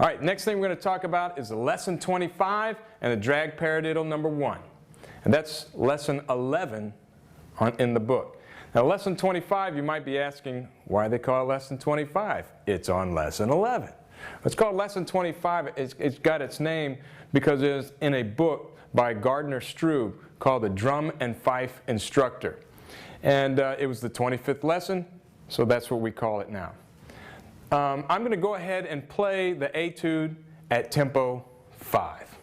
All right, next thing we're going to talk about is lesson 25 and the drag paradiddle number 1. And that's lesson 11 in the book. Now lesson 25, you might be asking why they call it lesson 25. It's on lesson 11. It's called lesson 25. It's got its name because it is in a book by Gardner Strube called The Drum and Fife Instructor. And it was the 25th lesson, so that's what we call it now. I'm going to go ahead and play the etude at tempo 5.